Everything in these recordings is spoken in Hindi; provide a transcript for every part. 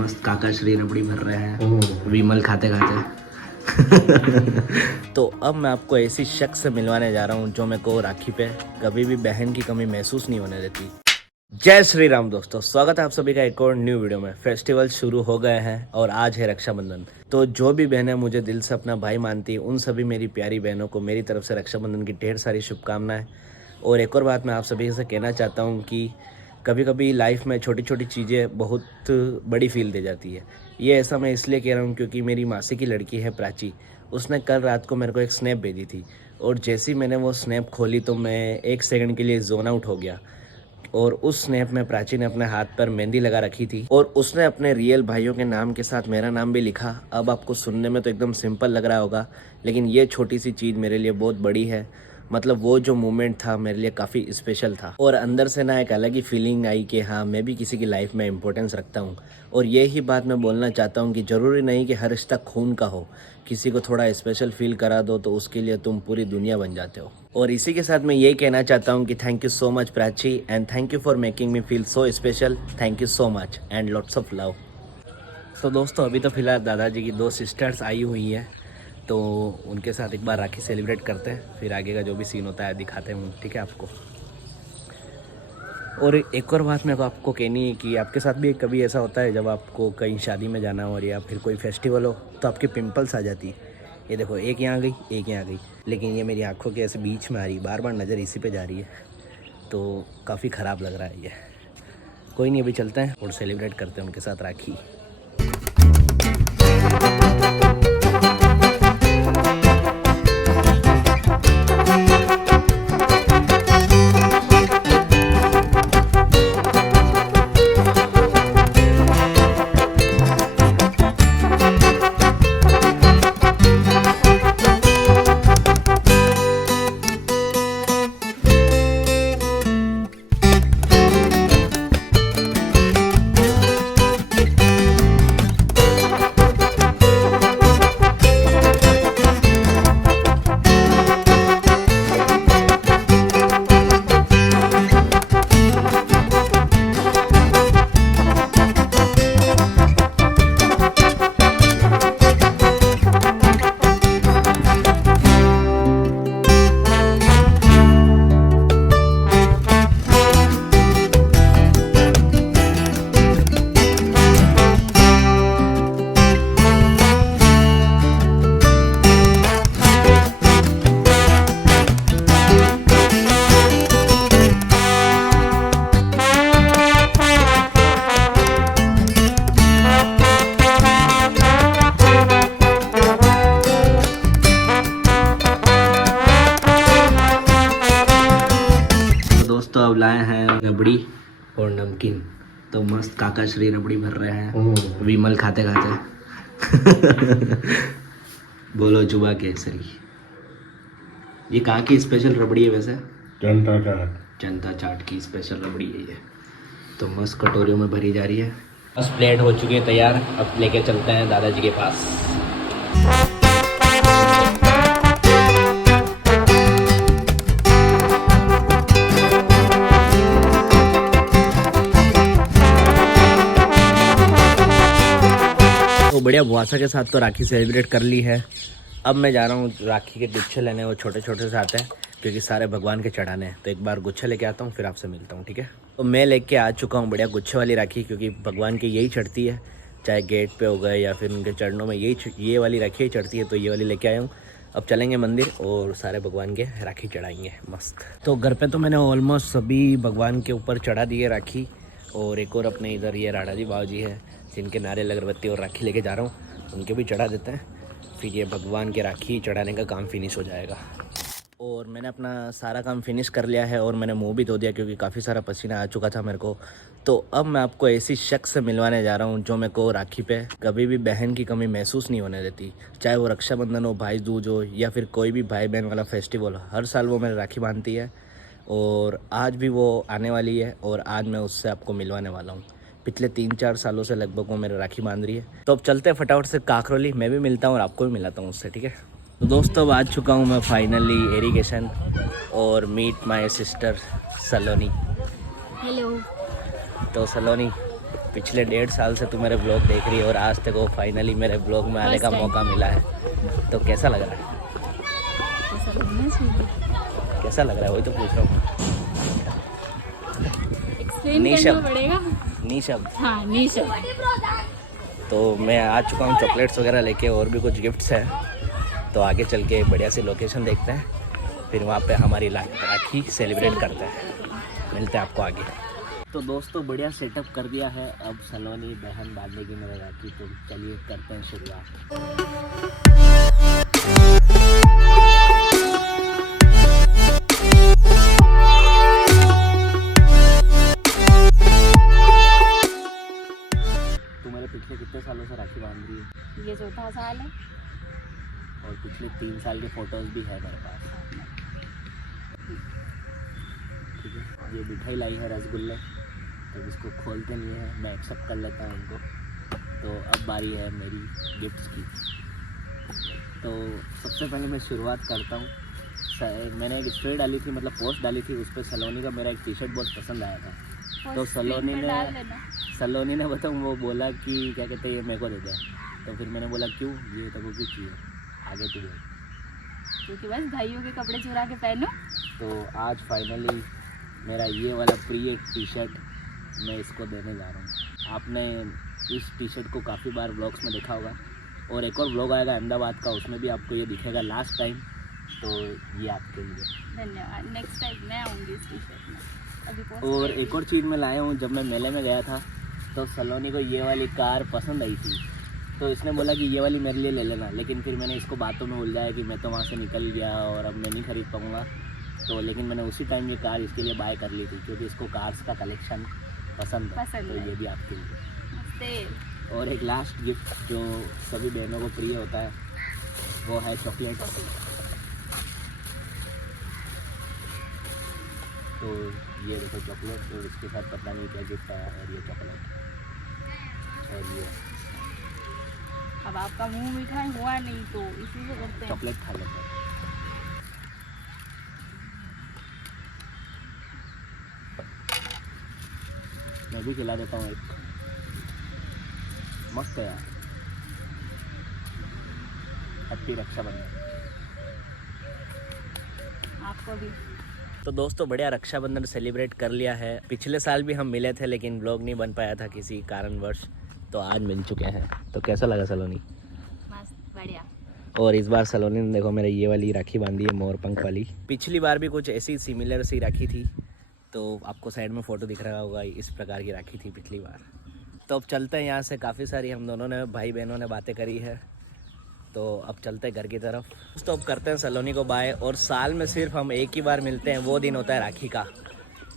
मस्त काका श्री रबड़ी भर रहे हैं विमल खाते खाते। तो अब मैं आपको ऐसी शख्स से मिलवाने जा रहा हूँ जो मेरे को राखी पे कभी भी बहन की कमी महसूस नहीं होने देती। जय श्री राम दोस्तों, स्वागत है आप सभी का एक और न्यू वीडियो में। फेस्टिवल शुरू हो गए हैं और आज है रक्षाबंधन। तो जो भी बहनें मुझे दिल से अपना भाई मानती है उन सभी मेरी प्यारी बहनों को मेरी तरफ से रक्षाबंधन की ढेर सारी शुभकामनाएं। और एक और बात मैं आप सभी से कहना चाहता हूँ कि कभी कभी लाइफ में छोटी छोटी चीज़ें बहुत बड़ी फील दे जाती है। ये ऐसा मैं इसलिए कह रहा हूँ क्योंकि मेरी मासी की लड़की है प्राची, उसने कल रात को मेरे को एक स्नैप भेजी थी और जैसे ही मैंने वो स्नैप खोली तो मैं एक सेकंड के लिए जोन आउट हो गया। और उस स्नैप में प्राची ने अपने हाथ पर मेहंदी लगा रखी थी और उसने अपने रियल भाइयों के नाम के साथ मेरा नाम भी लिखा। अब आपको सुनने में तो एकदम सिंपल लग रहा होगा, लेकिन ये छोटी सी चीज़ मेरे लिए बहुत बड़ी है। मतलब वो जो मोमेंट था मेरे लिए काफ़ी स्पेशल था और अंदर से ना एक अलग ही फीलिंग आई कि हाँ, मैं भी किसी की लाइफ में इम्पोर्टेंस रखता हूँ। और ये ही बात मैं बोलना चाहता हूँ कि ज़रूरी नहीं कि हर रिश्ता खून का हो। किसी को थोड़ा स्पेशल फील करा दो तो उसके लिए तुम पूरी दुनिया बन जाते हो। और इसी के साथ मैं ये कहना चाहता हूँ कि thank you so much Prachi and thank you for making me feel so special. Thank you so much and lots of love. तो दोस्तों, अभी तो फिलहाल दादाजी की 2 सिस्टर्स आई हुई हैं, तो उनके साथ एक बार राखी सेलिब्रेट करते हैं, फिर आगे का जो भी सीन होता है दिखाते हैं, ठीक है आपको। और एक और बात मेरे को आपको कहनी है कि आपके साथ भी कभी ऐसा होता है जब आपको कहीं शादी में जाना हो या फिर कोई फेस्टिवल हो तो आपके पिंपल्स आ जाती है। ये देखो, एक यहाँ गई एक यहाँ गई, लेकिन ये मेरी आंखों के ऐसे बीच में आ रही, बार बार नज़र इसी पे जा रही है, तो काफ़ी ख़राब लग रहा है ये। कोई नहीं, अभी चलते हैं और सेलिब्रेट करते हैं उनके साथ राखी। तो अब लाए हैं रबड़ी और नमकीन, तो मस्त काका श्री रबड़ी भर रहे हैं विमल खाते खाते। बोलो जुबा केसरी। ये कहाँ की स्पेशल रबड़ी है वैसे? जनता चाट की स्पेशल रबड़ी है ये। तो मस्त कटोरियों में भरी जा रही है। बस प्लेट हो चुकी है तैयार, अब लेके चलते हैं दादाजी के पास। तो बढ़िया बुआसा के साथ तो राखी सेलिब्रेट कर ली है। अब मैं जा रहा हूँ राखी के गुच्छे लेने, वो छोटे छोटे से आते हैं क्योंकि सारे भगवान के चढ़ाने हैं। तो एक बार गुच्छे लेके आता हूँ, फिर आपसे मिलता हूँ, ठीक है। तो मैं लेके आ चुका हूँ बढ़िया गुच्छे वाली राखी, क्योंकि भगवान की यही चढ़ती है, चाहे गेट पे हो गए या फिर उनके चरणों में ये वाली राखी ही चढ़ती है। तो ये वाली लेके आया हूँ। अब चलेंगे मंदिर और सारे भगवान के राखी चढ़ाएंगे मस्त। तो घर पे तो मैंने ऑलमोस्ट सभी भगवान के ऊपर चढ़ा दी है राखी। और एक और अपने इधर ये राणा जी बाबू जी है जिनके नारियल अगरबत्ती और राखी लेके जा रहा हूँ, उनके भी चढ़ा देते हैं, फिर ये भगवान के राखी चढ़ाने का काम फिनिश हो जाएगा। और मैंने अपना सारा काम फिनिश कर लिया है और मैंने मुंह भी धो दिया क्योंकि काफ़ी सारा पसीना आ चुका था मेरे को। तो अब मैं आपको ऐसी शख्स से मिलवाने जा रहा हूँ जो मेरे को राखी पे कभी भी बहन की कमी महसूस नहीं होने देती। चाहे वो रक्षाबंधन हो, भाई दूज हो या फिर कोई भी भाई बहन वाला फेस्टिवल हो, हर साल वो मेरे राखी बांधती है और आज भी वो आने वाली है और आज मैं उससे आपको मिलवाने वाला हूँ। पिछले 3-4 सालों से लगभग वो मेरे राखी बांध रही है। तो अब चलते हैं फटाफट से काकरोली, मैं भी मिलता हूँ और आपको भी मिलाता हूँ उससे, ठीक है। तो दोस्तों, अब आ चुका हूँ मैं फाइनली इरिगेशन और meet my sister Saloni. Hello. तो सलोनी, पिछले 1.5 साल से तू मेरे ब्लॉग देख रही है और आज तक वो फाइनली मेरे ब्लॉग में आने का मौका मिला है, तो कैसा लग रहा है? कैसा लग रहा है वही तो पूछ रहा हूँ। निशब हाँ निशब। तो मैं आ चुका हूँ चॉकलेट्स वगैरह लेके, और भी कुछ गिफ्ट्स हैं, तो आगे चल के बढ़िया सी लोकेशन देखते हैं, फिर वहाँ पे हमारी राखी सेलिब्रेट करते हैं। मिलते हैं आपको आगे। तो दोस्तों बढ़िया सेटअप कर दिया है, अब सलोनी बहन बांधेगी मेरे राखी, तो चलिए करते हैं शुरुआत। पिछले कितने सालों से राखी बांध रही है? ये 4था साल है। और पिछले 3 साल के फोटोज भी है मेरे पास। ठीक है, ये मिठाई लाई है रसगुल्ले, तो इसको खोलते नहीं है, मैं एक्सेप्ट कर लेता हूँ उनको। तो अब बारी है मेरी गिफ्ट्स की। तो सबसे पहले मैं शुरुआत करता हूँ। मैंने एक स्टोरी डाली थी, मतलब पोस्ट डाली थी, उस पर सलोनी का मेरा एक टी शर्ट बहुत पसंद आया था। तो सलोनी ने बताऊँ, वो बोला कि क्या कहते हैं ये मेरे को दे दे। तो फिर मैंने बोला क्यों, ये तो वो क्यों चाहिए, आगे तू बोल। क्योंकि बस भाइयों के कपड़े चुरा के पहनो। तो आज फाइनली मेरा ये वाला प्रिय टी शर्ट मैं इसको देने जा रहा हूँ। आपने इस टी शर्ट को काफ़ी बार व्लॉग्स में देखा होगा, और एक और व्लॉग आएगा अहमदाबाद का, उसमें भी आपको ये दिखेगा लास्ट टाइम। तो ये आपके लिए धन्यवाद, नेक्स्ट टाइम मैं आऊँगी इस टी शर्ट में। और एक और चीज़ मैं लाया हूँ, जब मैं मेले में गया था तो सलोनी को ये वाली कार पसंद आई थी, तो इसने बोला कि ये वाली मेरे लिए ले लेना, लेकिन फिर मैंने इसको बातों में उलझाया कि मैं तो वहाँ से निकल गया और अब मैं नहीं खरीद पाऊँगा। तो लेकिन मैंने उसी टाइम ये कार इसके लिए बाय कर ली थी, क्योंकि इसको कार्स का कलेक्शन पसंद है। तो ये भी आपके लिए। और एक लास्ट गिफ्ट जो सभी बहनों को प्रिय होता है, वो है चॉकलेट। तो ये देखो चॉकलेट, और इसके साथ पता नहीं क्या गिफ्ट आया, और ये चॉकलेट, और ये अब आपका मुंह मीठा हुआ नहीं तो इसी से करते हैं, चॉकलेट खा लेते हैं। मैं भी खिला देता हूँ एक, मस्त है यार। हैप्पी रक्षाबंधन आपको भी। तो दोस्तों बढ़िया रक्षाबंधन सेलिब्रेट कर लिया है। पिछले साल भी हम मिले थे, लेकिन व्लॉग नहीं बन पाया था किसी कारणवश, तो आज मिल चुके हैं। तो कैसा लगा सलोनी? मस्त, बढ़िया। और इस बार सलोनी ने देखो मेरे ये वाली राखी बांधी है, मोर पंख वाली। पिछली बार भी कुछ ऐसी सिमिलर सी राखी थी, तो आपको साइड में फ़ोटो दिख रहा होगा, इस प्रकार की राखी थी पिछली बार। तो अब चलते हैं यहाँ से, काफ़ी सारी हम दोनों ने भाई बहनों ने बातें करी है, तो अब चलते हैं घर की तरफ। तो अब करते हैं सलोनी को बाय, और साल में सिर्फ हम एक ही बार मिलते हैं, वो दिन होता है राखी का।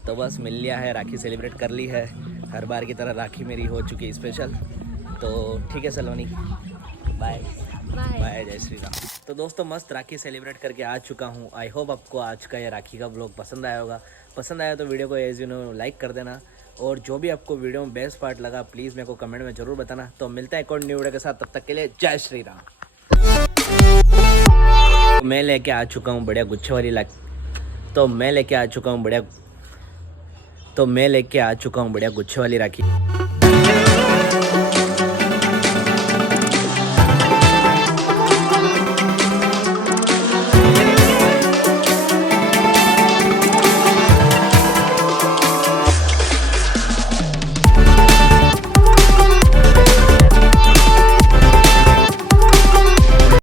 तो बस मिल लिया है, राखी सेलिब्रेट कर ली है, हर बार की तरह राखी मेरी हो चुकी है स्पेशल। तो ठीक है सलोनी, बाय बाय, जय श्री राम। तो दोस्तों मस्त राखी सेलिब्रेट करके आ चुका हूँ। आई होप आपको आज का ये राखी का ब्लॉग पसंद आया होगा। पसंद आया तो वीडियो को एज यू नो लाइक कर देना, और जो भी आपको वीडियो में बेस्ट पार्ट लगा प्लीज़ मेरे को कमेंट में ज़रूर बताना। तो मिलता है एक और न्यू वीडियो के साथ, तब तक के लिए जय श्री राम। मैं लेके आ चुका हूँ बढ़िया गुच्छे वाली गुच्छे वाली राखी।